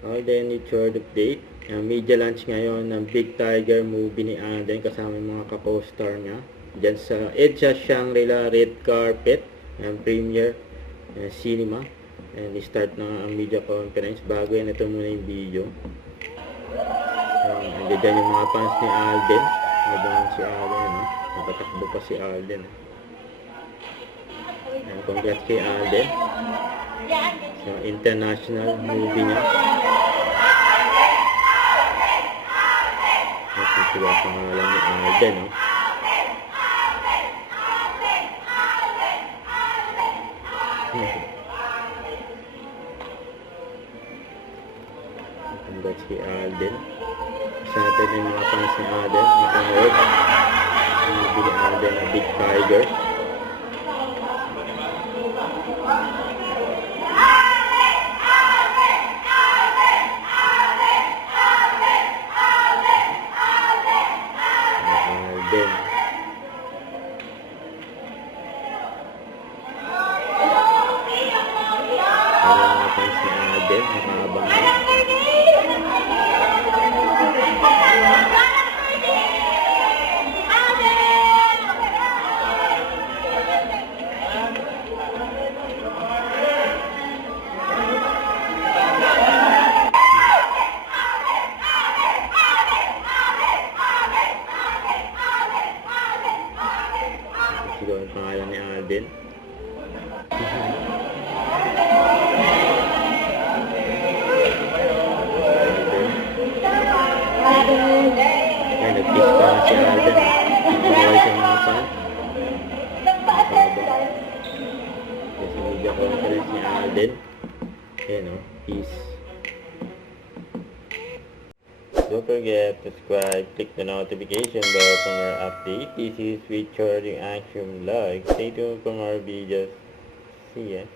Okay, then it's your update. Media launch ngayon ng Big Tiger movie ni Alden kasama yung mga ka-co-star niya. Diyan sa EDSA Shangri-La Red Carpet premiere cinema. And start na ang media conference. Bago yan, ito muna yung video. Andiyan yung mga fans ni Alden. Andiyan si Alden. Nakatakbo pa si Alden. And congrats kay Alden sa international movie niya. Ito ang pangalan ni Alden, no? Congrats kay Alden. Excited na yung mga fans ni Alden. Makanood. Movie ni Alden na Big Tiger. Alden. Para mga fans ni Alden, nakaabang na. Ito ang pangalan ni Alden. Ay, nag-kiss pa nga si Alden. Nagpawal siya mga fan. Kasi media conference ni Alden. Ayan o, peace. Don't forget to subscribe, click the notification bell for more updates. This is Richard, yung Action Vlog. Stay tuned for more videos. See ya.